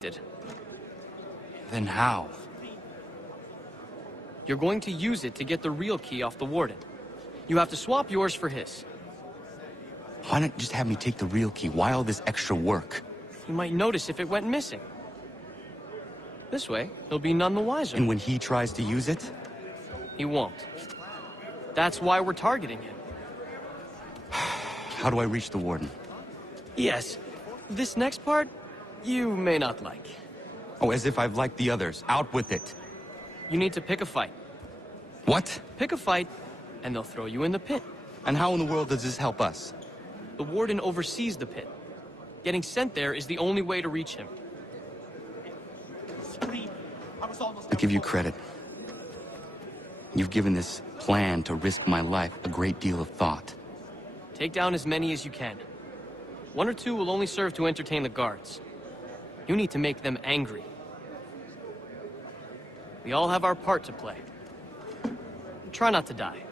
Then how? You're going to use it to get the real key off the warden. You have to swap yours for his. Why not just have me take the real key? Why all this extra work? You might notice if it went missing. This way, he'll be none the wiser. And when he tries to use it? He won't. That's why we're targeting him. How do I reach the warden? Yes. This next part, you may not like. Oh, as if I've liked the others. Out with it. You need to pick a fight. What? Pick a fight, and they'll throw you in the pit. And how in the world does this help us? The warden oversees the pit. Getting sent there is the only way to reach him. I give you credit. You've given this plan to risk my life a great deal of thought. Take down as many as you can. 1 or 2 will only serve to entertain the guards. You need to make them angry. We all have our part to play. Try not to die.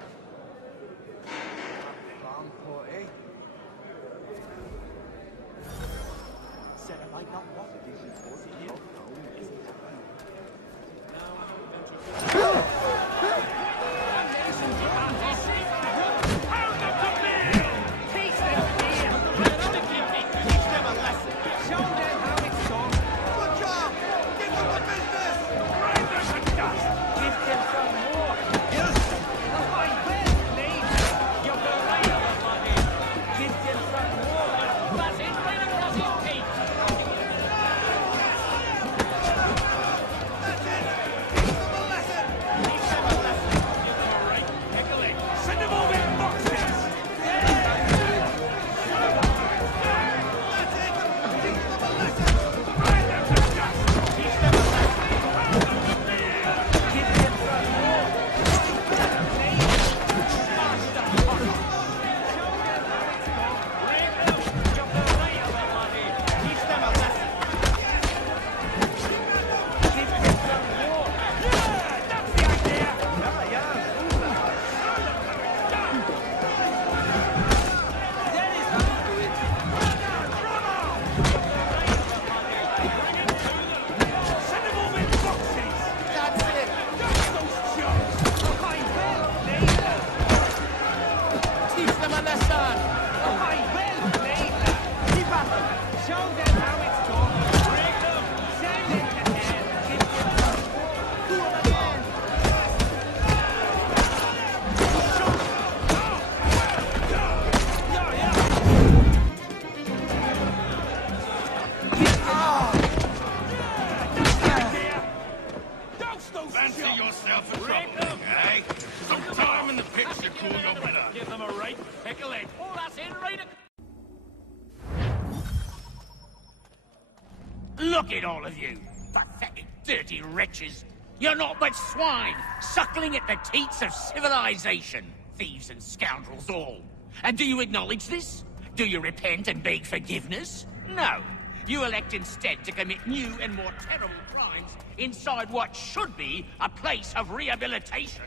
Look at all of you, pathetic, dirty wretches. You're not but swine, suckling at the teats of civilization. Thieves and scoundrels all. And do you acknowledge this? Do you repent and beg forgiveness? No. You elect instead to commit new and more terrible crimes inside what should be a place of rehabilitation.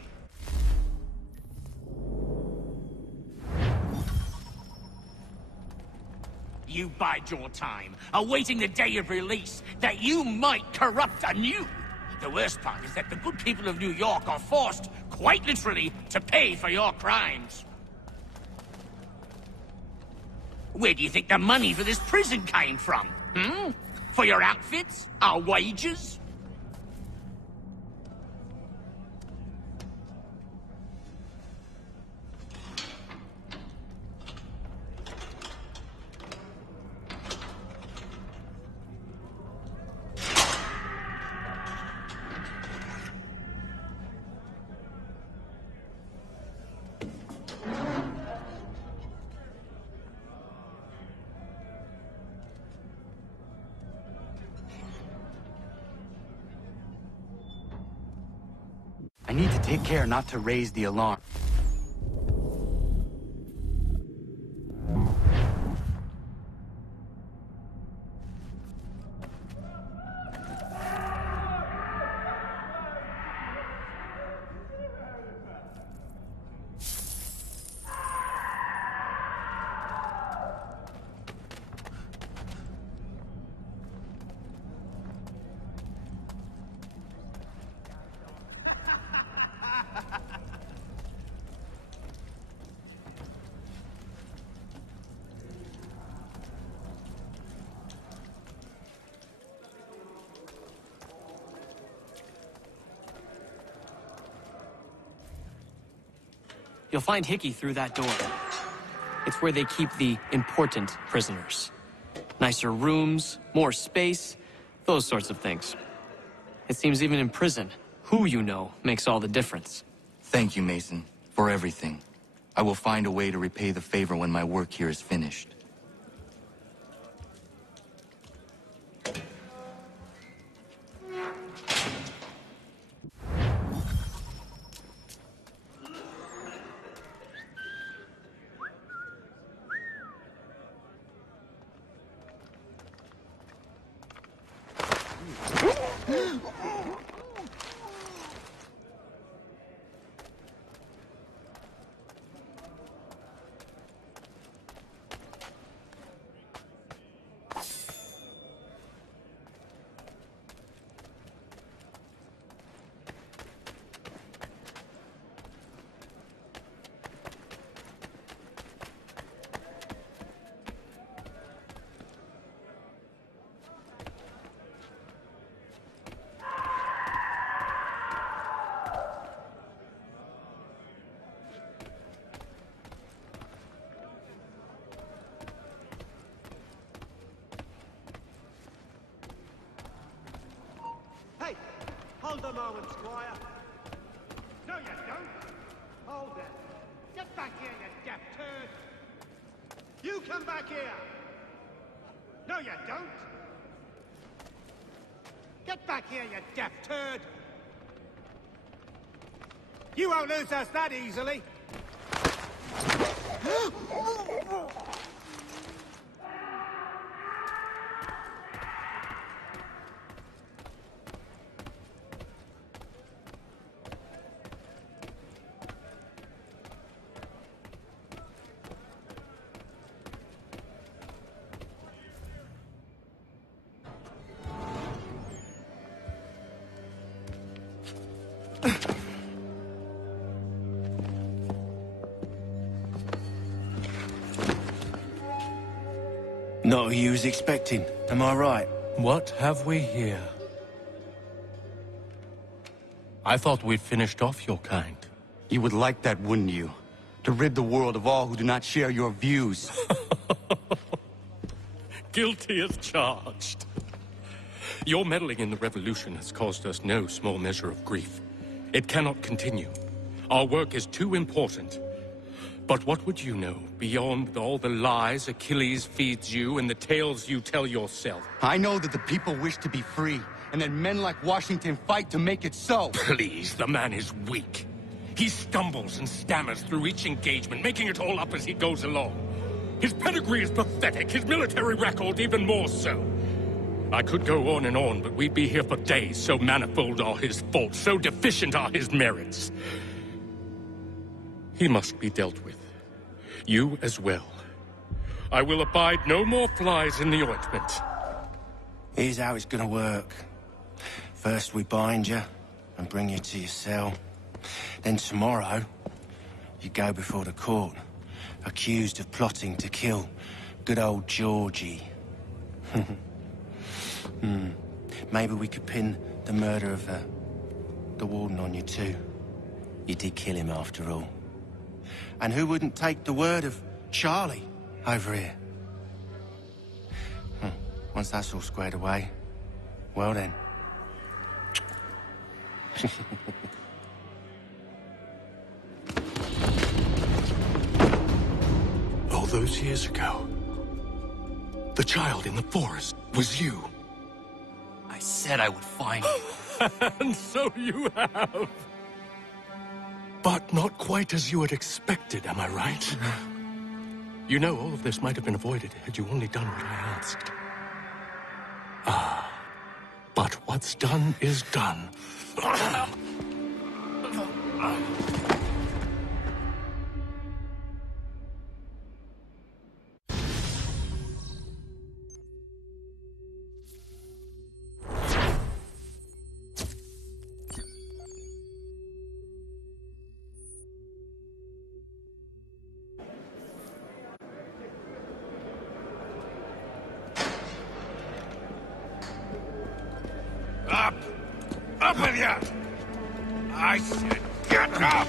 You bide your time, awaiting the day of release, that you might corrupt anew. The worst part is that the good people of New York are forced, quite literally, to pay for your crimes. Where do you think the money for this prison came from? For your outfits? Our wages? I need to take care not to raise the alarm. You'll find Hickey through that door. It's where they keep the important prisoners. Nicer rooms, more space, those sorts of things. It seems even in prison, who you know makes all the difference. Thank you, Mason, for everything. I will find a way to repay the favor when my work here is finished. Hey, hold a moment, Squire. No, you don't. Hold it. Get back here, you deaf turd. You come back here. No, you don't. Get back here, you deaf turd. You won't lose us that easily. Not who you was expecting, am I right? What have we here? I thought we'd finished off your kind. You would like that, wouldn't you? To rid the world of all who do not share your views. Guilty as charged. Your meddling in the revolution has caused us no small measure of grief. It cannot continue. Our work is too important. But what would you know beyond all the lies Achilles feeds you and the tales you tell yourself? I know that the people wish to be free, and that men like Washington fight to make it so. Please, the man is weak. He stumbles and stammers through each engagement, making it all up as he goes along. His pedigree is pathetic, his military record even more so. I could go on and on, but we'd be here for days, so manifold are his faults, so deficient are his merits. He must be dealt with. You as well. I will abide no more flies in the ointment. Here's how it's gonna work. First we bind you and bring you to your cell. Then tomorrow, you go before the court, accused of plotting to kill good old Georgie. Maybe we could pin the murder of the warden on you too. You did kill him after all. And who wouldn't take the word of Charlie over here? Once that's all squared away, well then. All those years ago, the child in the forest was you. I said I would find you. And so you have. But not quite as you had expected, am I right? You know, all of this might have been avoided had you only done what I asked. Ah, but what's done is done. Up! Up with you! I said, get up!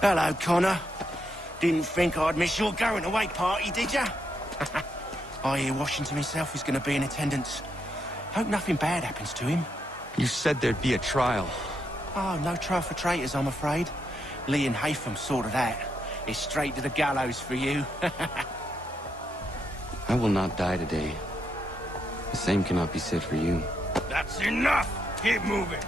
Hello, Connor. Didn't think I'd miss your going-away party, did ya? I hear Washington himself is going to be in attendance. Hope nothing bad happens to him. You said there'd be a trial. Oh, no trial for traitors, I'm afraid. Lee and Haytham sorted that. It's straight to the gallows for you. I will not die today. The same cannot be said for you. That's enough! Keep moving!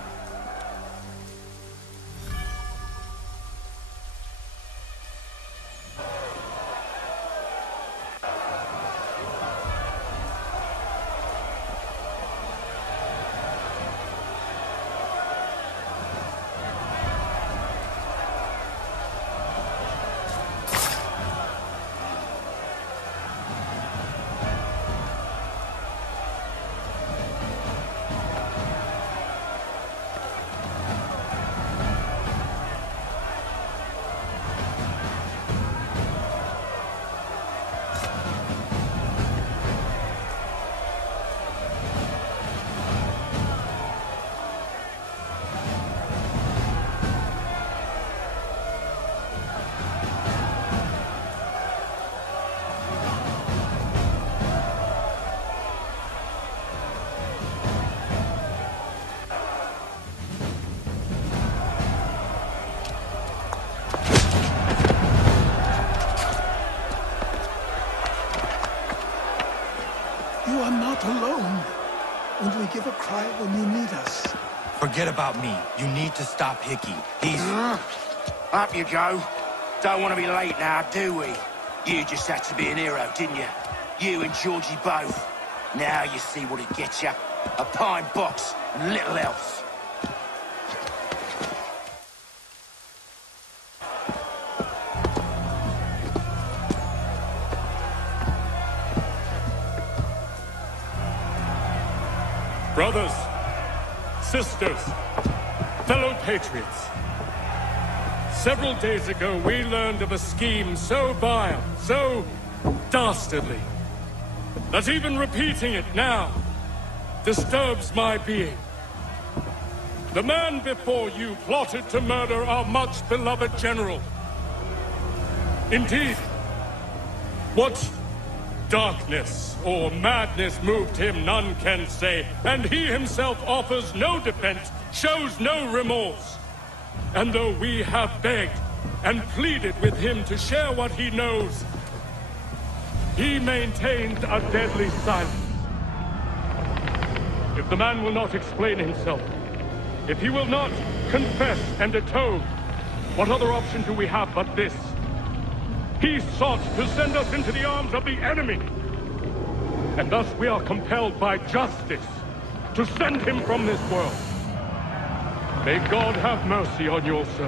You are not alone. Only give a cry when you need us. Forget about me. You need to stop Hickey. He's... Up you go. Don't want to be late now, do we? You just had to be an hero, didn't you? You and Georgie both. Now you see what it gets you. A pine box and little else. Brothers, sisters, fellow patriots. Several days ago, we learned of a scheme so vile, so dastardly, that even repeating it now disturbs my being. The man before you plotted to murder our much-beloved general. Indeed, what darkness or madness moved him, none can say, and he himself offers no defense, shows no remorse. And though we have begged and pleaded with him to share what he knows, he maintains a deadly silence. If the man will not explain himself, if he will not confess and atone, what other option do we have but this? He sought to send us into the arms of the enemy. And thus we are compelled by justice to send him from this world. May God have mercy on your soul.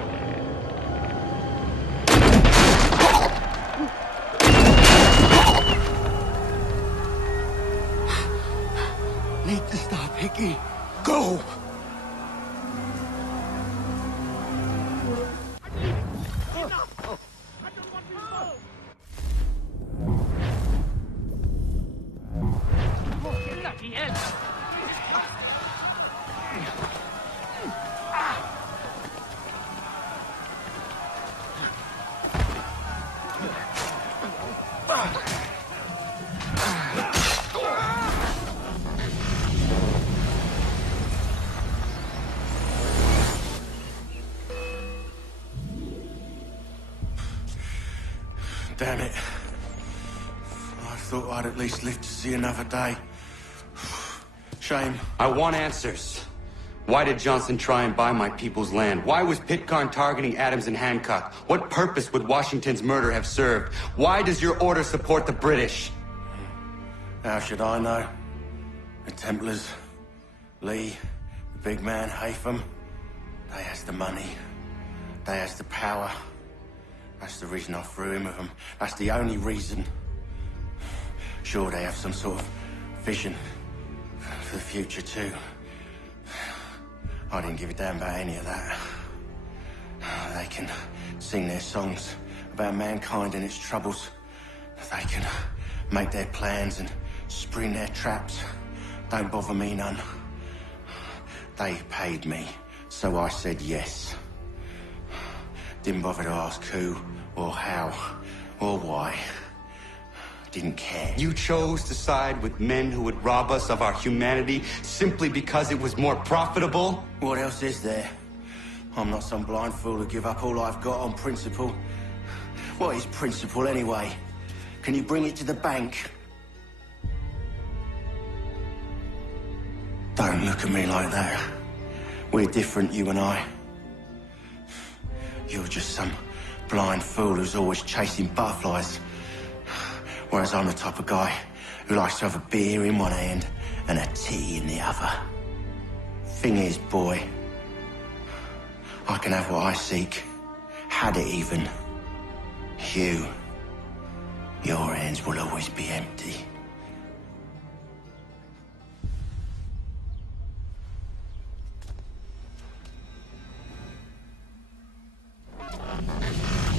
Need to stop, Hickey. Go! Damn it. I thought I'd at least live to see another day. Shame. I want answers. Why did Johnson try and buy my people's land? Why was Pitcairn targeting Adams and Hancock? What purpose would Washington's murder have served? Why does your order support the British? How should I know? The Templars, Lee, the big man, Haytham, they has the money. They has the power. That's the reason I threw in with them. That's the only reason. Sure, they have some sort of vision for the future, too. I didn't give a damn about any of that. They can sing their songs about mankind and its troubles. They can make their plans and spring their traps. Don't bother me none. They paid me, so I said yes. Didn't bother to ask who, or how, or why. Didn't care. You chose to side with men who would rob us of our humanity simply because it was more profitable? What else is there? I'm not some blind fool to give up all I've got on principle. What is principle anyway? Can you bring it to the bank? Don't look at me like that. We're different, you and I. You're just some blind fool who's always chasing butterflies. Whereas I'm the type of guy who likes to have a beer in one hand and a tea in the other. Thing is, boy, I can have what I seek. Had it even. Your hands will always be empty.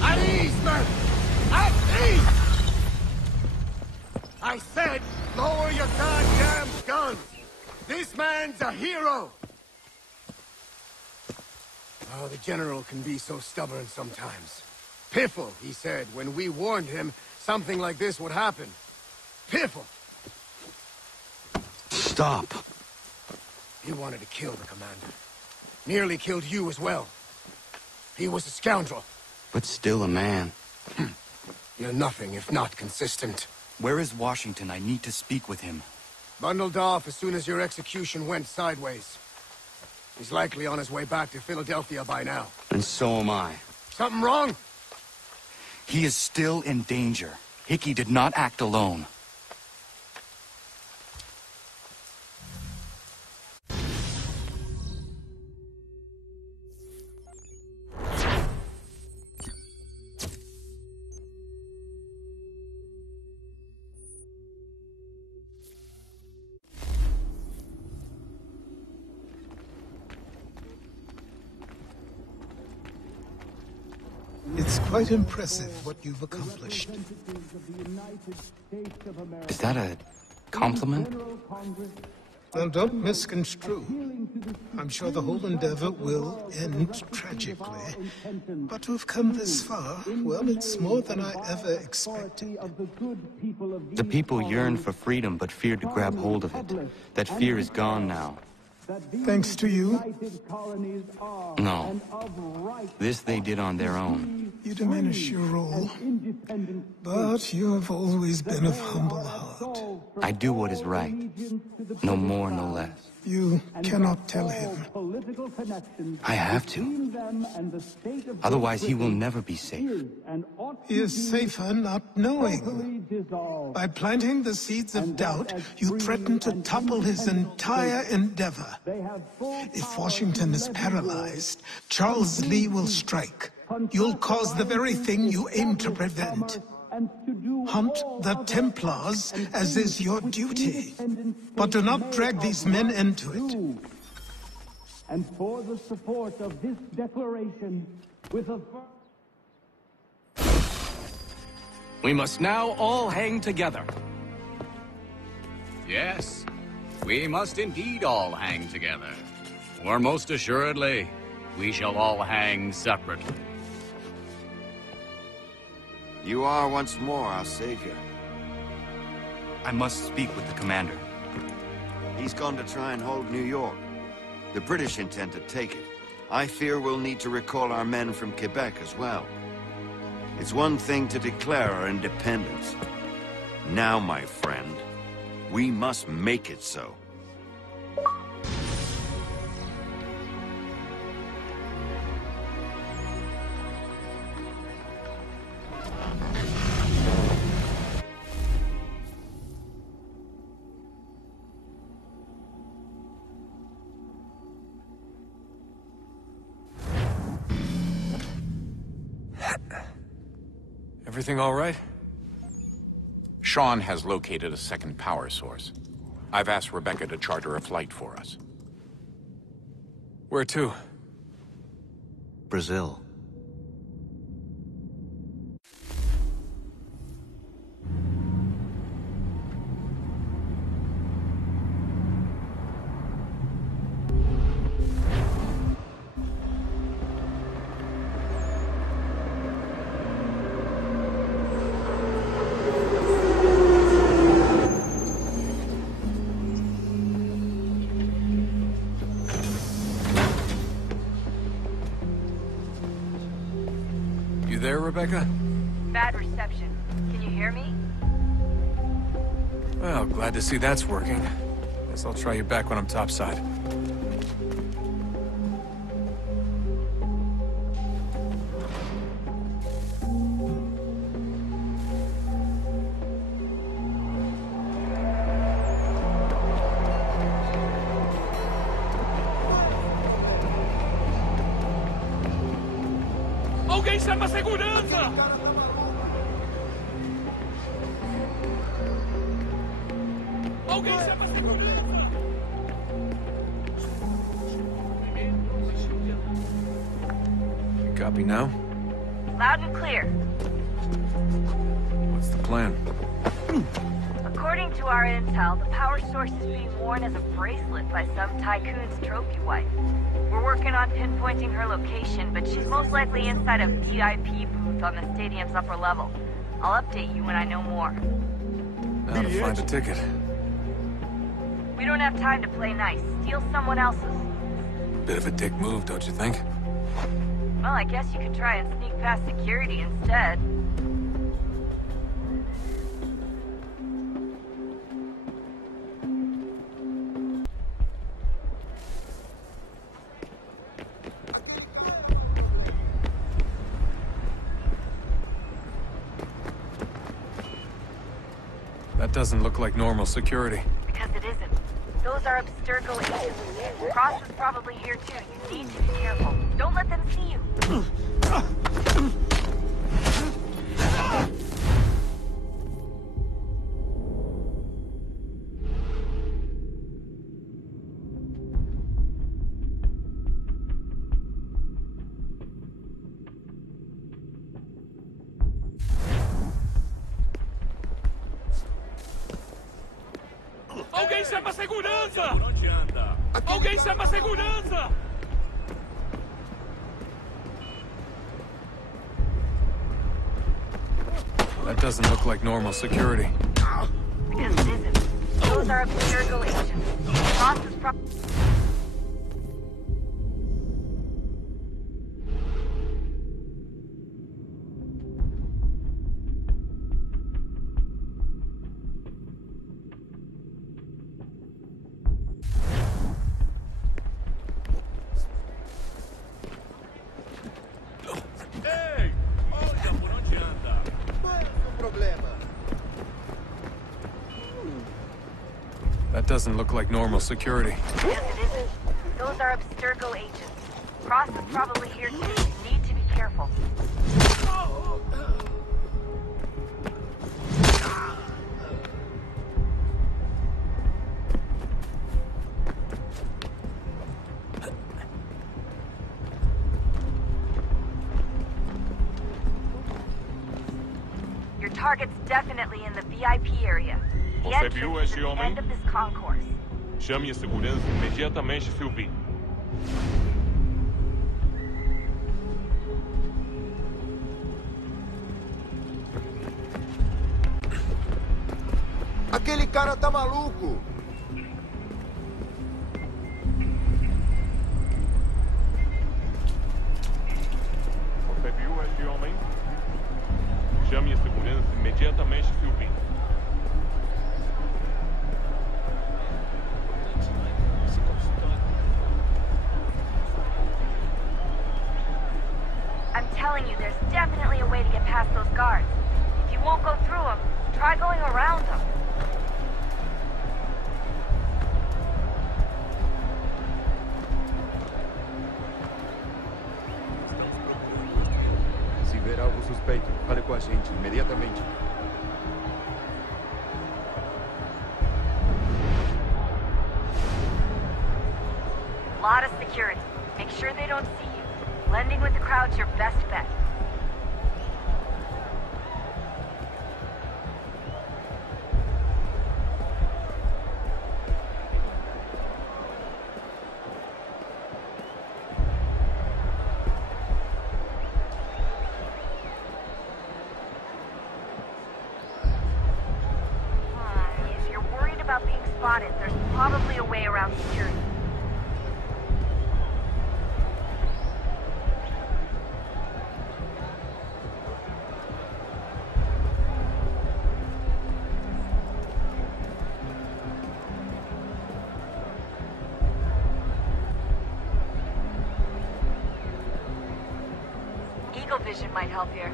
At ease, men! At ease! I said, lower your goddamn guns! This man's a hero! Oh, the General can be so stubborn sometimes. Piffle, he said, when we warned him something like this would happen. Piffle! Stop. He wanted to kill the commander. Nearly killed you as well. He was a scoundrel. But still a man. You're nothing if not consistent. Where is Washington? I need to speak with him. Bundled off as soon as your execution went sideways. He's likely on his way back to Philadelphia by now. And so am I. Something wrong? He is still in danger. Hickey did not act alone. It's quite impressive what you've accomplished. Is that a compliment? Now, don't misconstrue. I'm sure the whole endeavor will end tragically. But to have come this far, well, it's more than I ever expected. The people yearn for freedom but feared to grab hold of it. That fear is gone now. Thanks to you. No. This they did on their own. You diminish your role. But you have always been of humble heart. I do what is right. No more, no less. You cannot tell him. I have to. Otherwise, he will never be safe. He is safer not knowing. By planting the seeds of doubt, you threaten to topple his entire endeavor. If Washington is paralyzed, Charles Lee will strike. You'll cause the very thing you aim to prevent. Hunt the Templars, as is your duty. But do not drag these men into it. And for the support of this declaration, with a... We must now all hang together. Yes, we must indeed all hang together. Or most assuredly, we shall all hang separately. You are once more our savior. I must speak with the commander. He's gone to try and hold New York. The British intend to take it. I fear we'll need to recall our men from Quebec as well. It's one thing to declare our independence. Now, my friend, we must make it so. Everything all right? Sean has located a second power source. I've asked Rebecca to charter a flight for us. Where to? Brazil. You there, Rebecca? Bad reception. Can you hear me? Well, glad to see that's working. Guess I'll try you back when I'm topside. Alguém chama a segurança! Alguém chama a segurança! You copy now? Loud and clear. What's the plan? According to our intel, the power source is being worn as a bracelet by some tycoon's trophy wife. We're working on pinpointing her location, but she's most likely inside a VIP booth on the stadium's upper level. I'll update you when I know more. Now to find a ticket. We don't have time to play nice. Steal someone else's. Bit of a dick move, don't you think? Well, I guess you could try and sneak past security instead. That doesn't look like normal security. Because it isn't. Those are Abstergo agents. Cross is probably here too. You need to be careful. Don't let them see you. Alguém chama a segurança! Por onde anda? Alguém chama a segurança! That doesn't look like normal security. Because it isn't. Those are Abstergo agents. Cross is probably... That doesn't look like normal security. Because it isn't. Those are Abstergo agents. Cross is probably here too. You need to be careful. Your target's definitely in the VIP area. The Você entrance viu is esse at the homem? end of this concourse. Chame a segurança imediatamente, se ouvir. Aquele cara tá maluco! Você viu esse homem? Chame a segurança imediatamente, se ouvir. I'm telling you, there's definitely a way to get past those guards. If you won't go through them, try going around them. Se ver algo suspeito, fale com a gente imediatamente. Lot of security. Make sure they don't see you. Blending with the crowd's your best bet. If you're worried about being spotted, there's probably a way around security. Eagle vision might help here.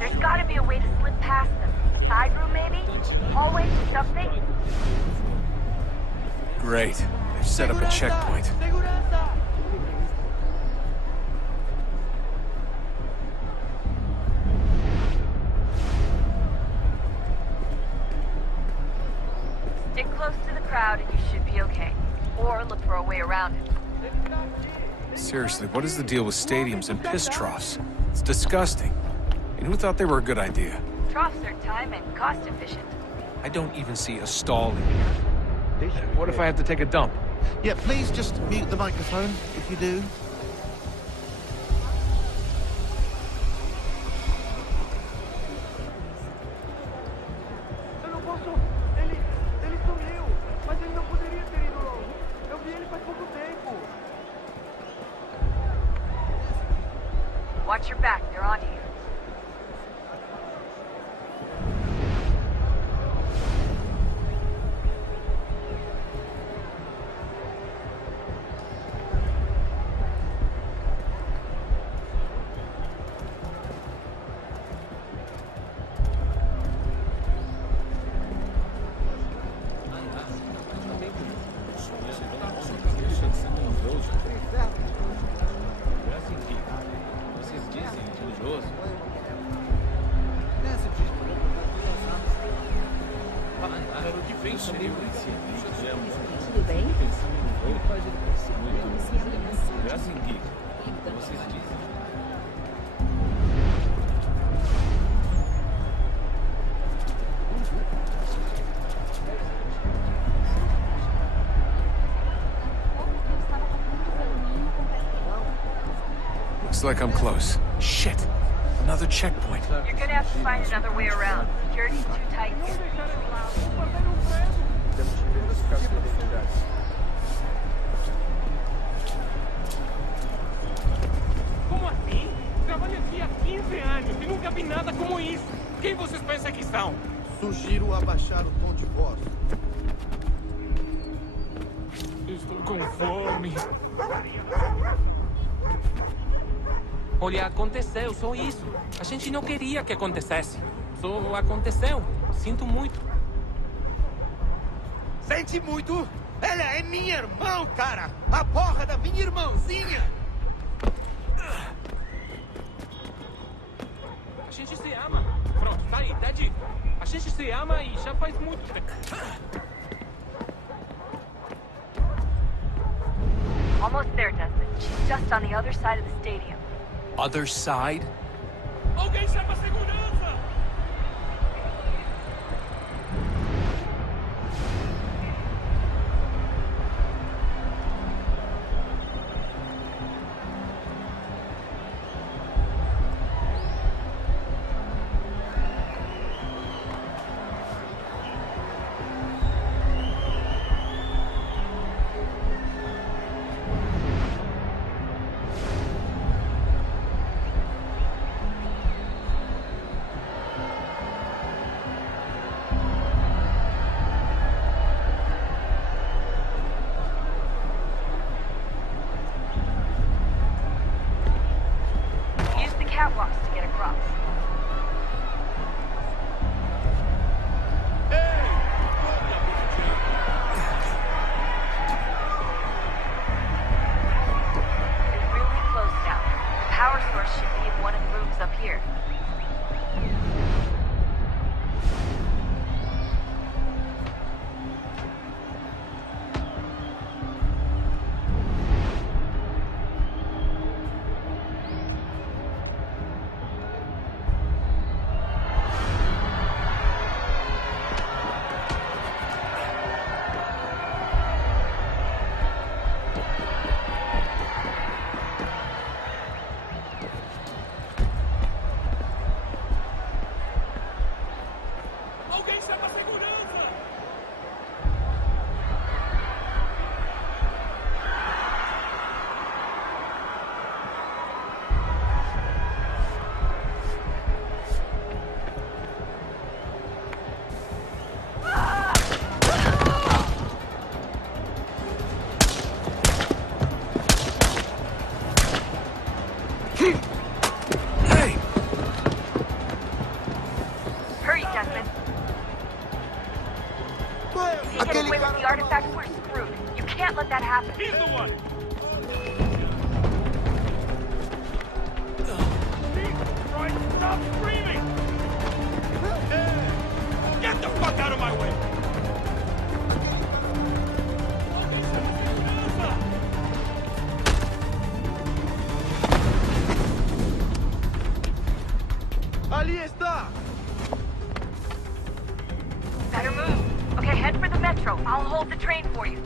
There's gotta be a way to slip past them. A side room, maybe? Hallway, something? Great. They've set up a checkpoint. Stick close to the crowd and you should be okay. Or look for a way around it. Seriously, what is the deal with stadiums and piss troughs? It's disgusting. And who thought they were a good idea? Troughs are time and cost efficient. I don't even see a stall in here. What if I have to take a dump? Yeah, please just mute the microphone, if you do. Eu não posso... Ele sumiu, mas ele não poderia ter ido longe. Eu vi ele faz pouco tempo. Watch your back, they're on you. Tudo bem? Looks like I'm close. Shit! Another checkpoint. You're gonna have to find another way around. Security's too tight here. Como assim? Trabalho aqui há 15 anos e nunca vi nada como isso. Quem vocês pensam que são? Sugiro abaixar o tom de voz. Estou com fome. Olha, aconteceu, só isso. A gente não queria que acontecesse. Só aconteceu. Sinto muito. Sente muito? Ela é minha irmã, cara! A porra da minha irmãzinha! A gente se ama. Pronto, tá aí, tá dito. A gente se ama e já faz muito tempo. Almost there, Desmond. She's just on the other side of the stadium. Other side? Alguém chama a segurança! we're screwed. You can't let that happen. He's the one! Stop screaming! Get the fuck out of my way! Allí está! Better move. Okay, head for the metro. I'll hold the train for you.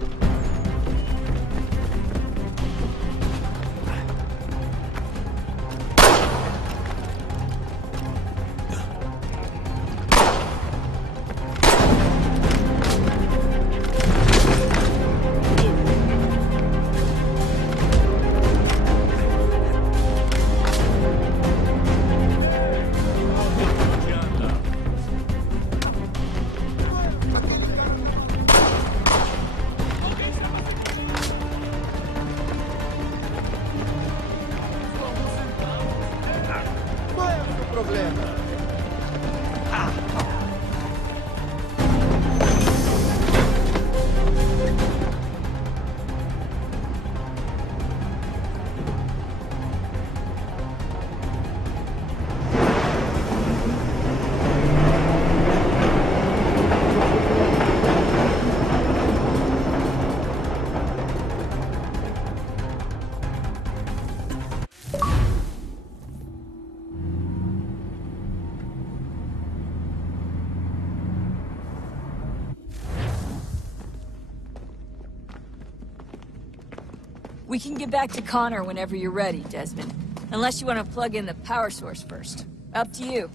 We can get back to Connor whenever you're ready, Desmond. Unless you want to plug in the power source first. Up to you.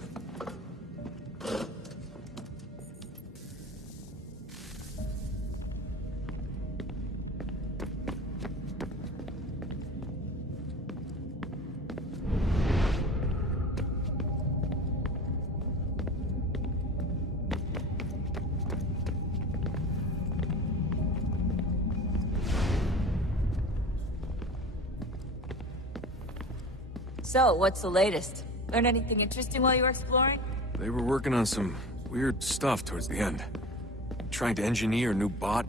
So, what's the latest? Learn anything interesting while you were exploring? They were working on some weird stuff towards the end. Trying to engineer a new bot.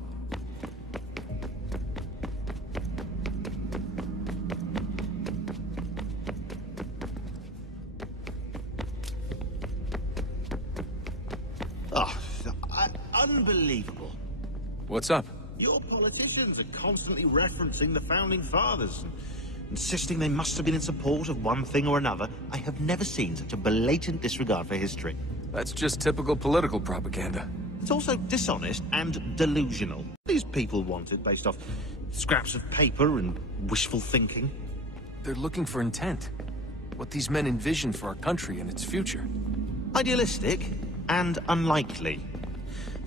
Oh, unbelievable. What's up? Your politicians are constantly referencing the Founding Fathers, insisting they must have been in support of one thing or another. I have never seen such a blatant disregard for history. That's just typical political propaganda. It's also dishonest and delusional. These people want it based off scraps of paper and wishful thinking. They're looking for intent. What these men envision for our country and its future. Idealistic and unlikely.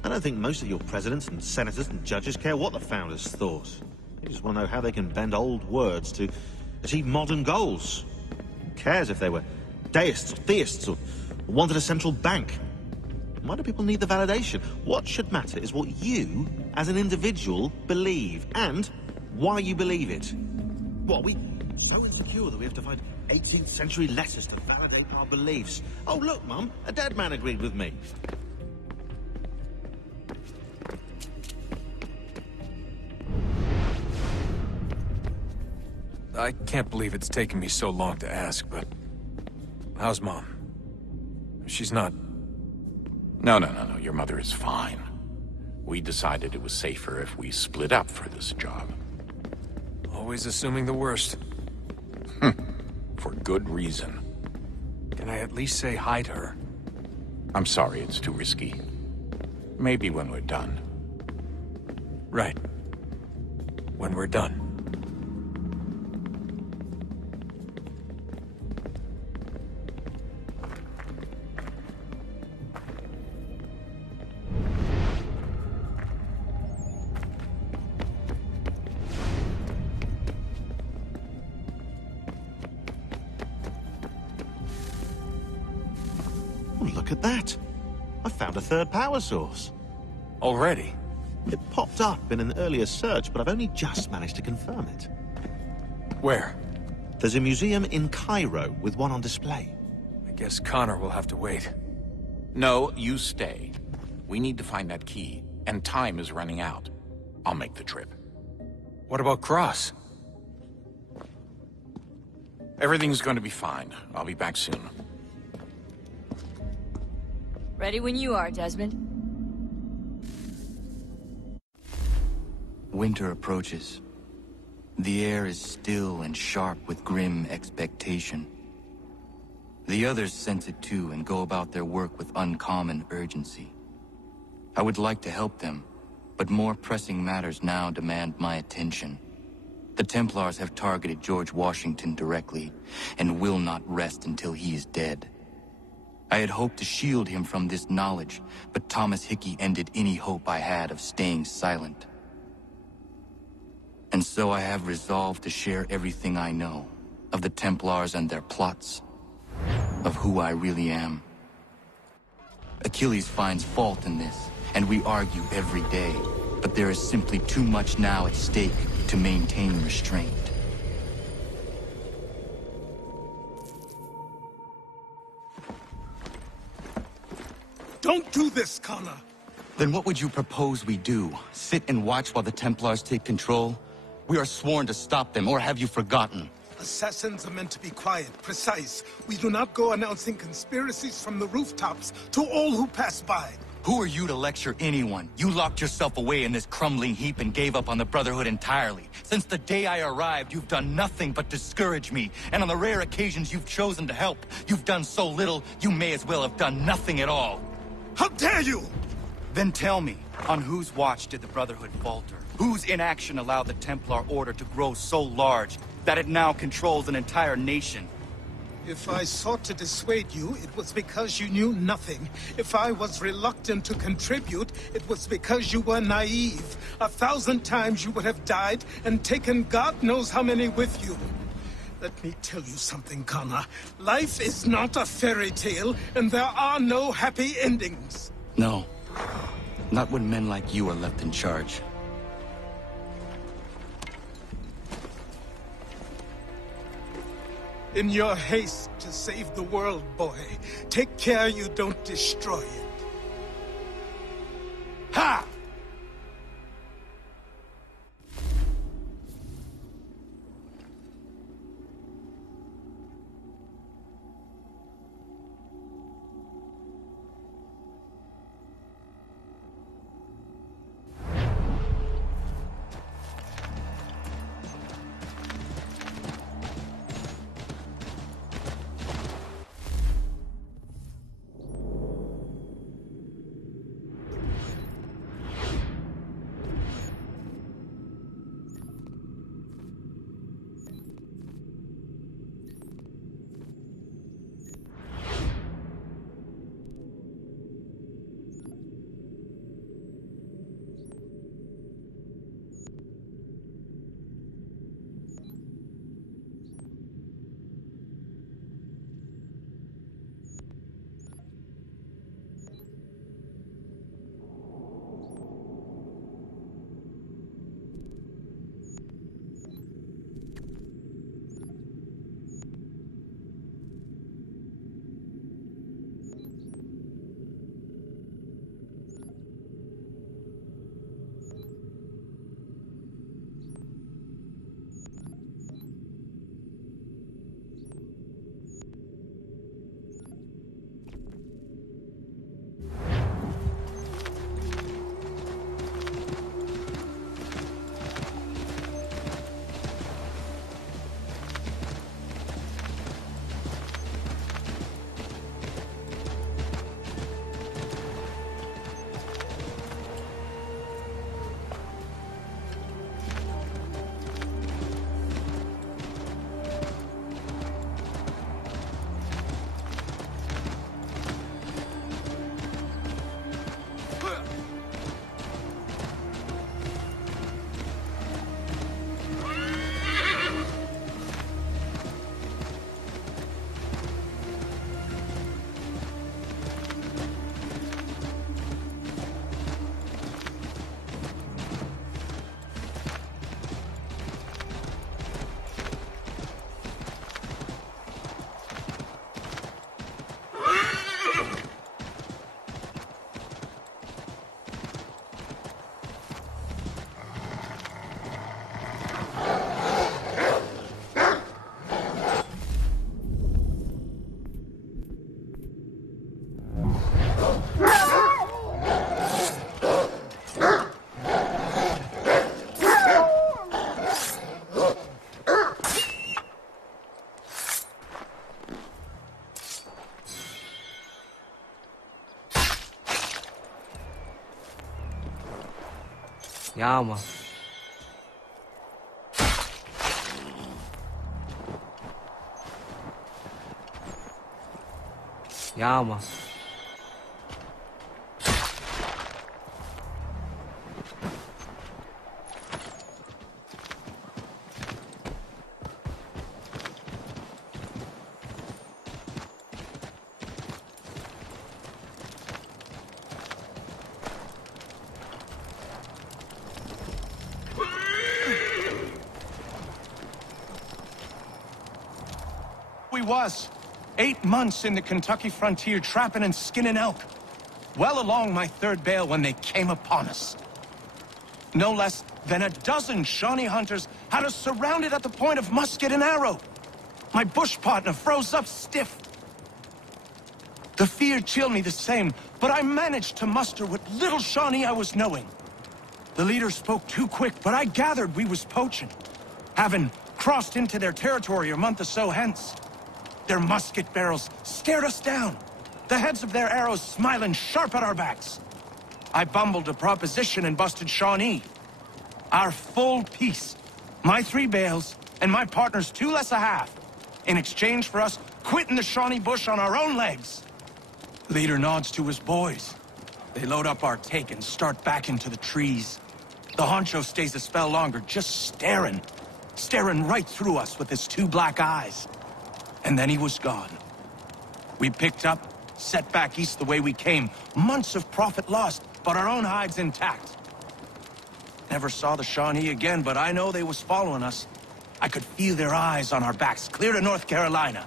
I don't think most of your presidents and senators and judges care what the founders thought. They just want to know how they can bend old words to achieve modern goals. Who cares if they were deists or theists or wanted a central bank? Why do people need the validation? What should matter is what you, as an individual, believe, and why you believe it. What, are we so insecure that we have to find 18th century letters to validate our beliefs? Oh, look, Mum, a dead man agreed with me. I can't believe it's taken me so long to ask, but... how's Mom? She's not... No. Your mother is fine. We decided it was safer if we split up for this job. Always assuming the worst. For good reason. Can I at least say hi to her? I'm sorry, it's too risky. Maybe when we're done. Right. When we're done. Look at that. I found a third power source. Already? It popped up in an earlier search, but I've only just managed to confirm it. Where? There's a museum in Cairo with one on display. I guess Connor will have to wait. No, you stay. We need to find that key, and time is running out. I'll make the trip. What about Cross? Everything's going to be fine. I'll be back soon. Ready when you are, Desmond. Winter approaches. The air is still and sharp with grim expectation. The others sense it too and go about their work with uncommon urgency. I would like to help them, but more pressing matters now demand my attention. The Templars have targeted George Washington directly, and will not rest until he is dead. I had hoped to shield him from this knowledge, but Thomas Hickey ended any hope I had of staying silent. And so I have resolved to share everything I know, of the Templars and their plots, of who I really am. Achilles finds fault in this, and we argue every day, but there is simply too much now at stake to maintain restraint. Don't do this, Connor. Then what would you propose we do? Sit and watch while the Templars take control? We are sworn to stop them, or have you forgotten? Assassins are meant to be quiet, precise. We do not go announcing conspiracies from the rooftops to all who pass by. Who are you to lecture anyone? You locked yourself away in this crumbling heap and gave up on the Brotherhood entirely. Since the day I arrived, you've done nothing but discourage me. And on the rare occasions you've chosen to help, you've done so little, you may as well have done nothing at all. How dare you! Then tell me, on whose watch did the Brotherhood falter? Whose inaction allowed the Templar Order to grow so large that it now controls an entire nation? If I sought to dissuade you, it was because you knew nothing. If I was reluctant to contribute, it was because you were naive. 1,000 times you would have died and taken God knows how many with you. Let me tell you something, Connor. Life is not a fairy tale, and there are no happy endings. No. Not when men like you are left in charge. In your haste to save the world, boy, take care you don't destroy it. Ha! Ja, man. Ja, man. We was 8 months in the Kentucky frontier trapping and skinning elk. Well along my third bale when they came upon us. No less than a dozen Shawnee hunters had us surrounded at the point of musket and arrow. My bush partner froze up stiff. The fear chilled me the same, but I managed to muster what little Shawnee I was knowing. The leader spoke too quick, but I gathered we was poaching, having crossed into their territory a month or so hence. Their musket barrels stared us down, the heads of their arrows smiling sharp at our backs. I bumbled a proposition and busted Shawnee. Our full piece, my 3 bales, and my partner's 2 less a half, in exchange for us quitting the Shawnee bush on our own legs. Leader nods to his boys. They load up our take and start back into the trees. The honcho stays a spell longer, just staring right through us with his 2 black eyes. And then he was gone. We picked up, set back east the way we came. Months of profit lost, but our own hides intact. Never saw the Shawnee again, but I know they was following us. I could feel their eyes on our backs, clear to North Carolina.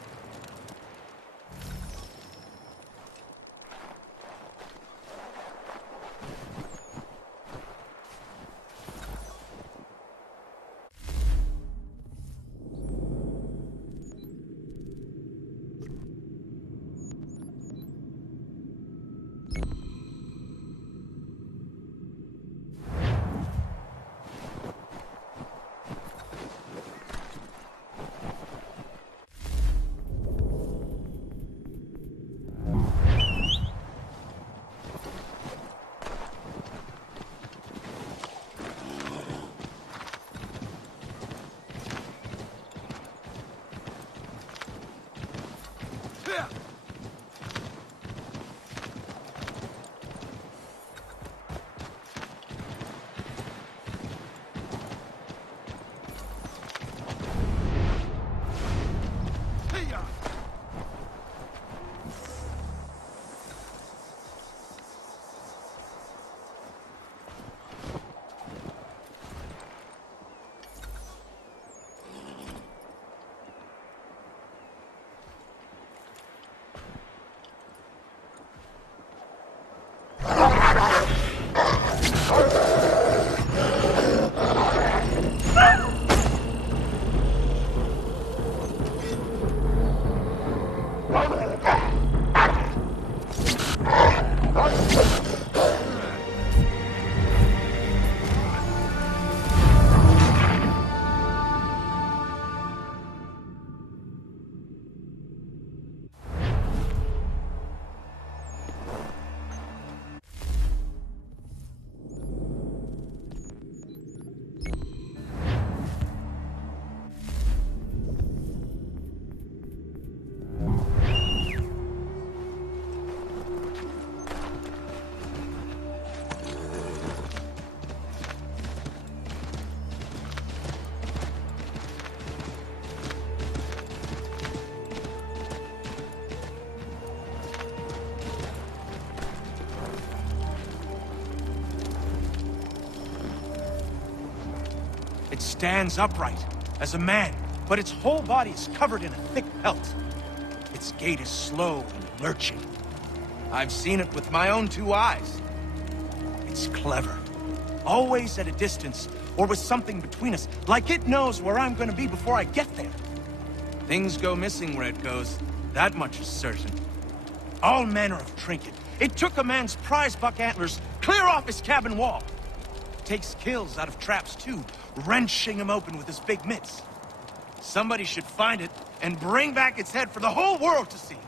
It stands upright, as a man, but its whole body is covered in a thick pelt. Its gait is slow and lurching. I've seen it with my own 2 eyes. It's clever. Always at a distance, or with something between us, like it knows where I'm gonna be before I get there. Things go missing where it goes, that much is certain. All manner of trinket. It took a man's prize buck antlers clear off his cabin wall. Takes kills out of traps too, wrenching them open with his big mitts. Somebody should find it and bring back its head for the whole world to see.